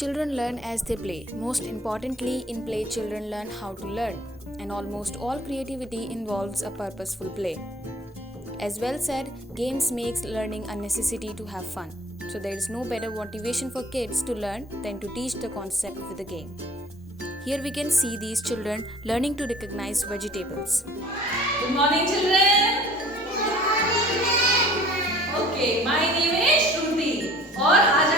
Children learn as they play. Most importantly, in play, children learn how to learn. And almost all creativity involves a purposeful play. As well said, games makes learning a necessity to have fun. So there is no better motivation for kids to learn than to teach the concept with a game. Here we can see these children learning to recognize vegetables. Good morning, children. Okay, my name is Shruti. और आज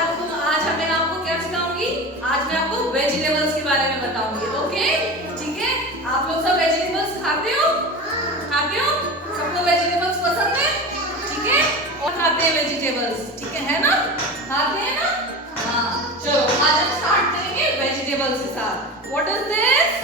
मैं आपको क्या सिखाऊंगी? आज मैं आपको vegetables के बारे में बताऊंगी. ओके, ठीक है? आप लोग सब वेजिटेबल्स खाते हो? खाते हो? सबको वेजिटेबल्स पसंद है? ठीक है? और खाते हैं वेजिटेबल्स, ठीक है ना? खाते हैं ना? हाँ. चलो, आज हम स्टार्ट करेंगे वेजिटेबल्स के साथ. What is this?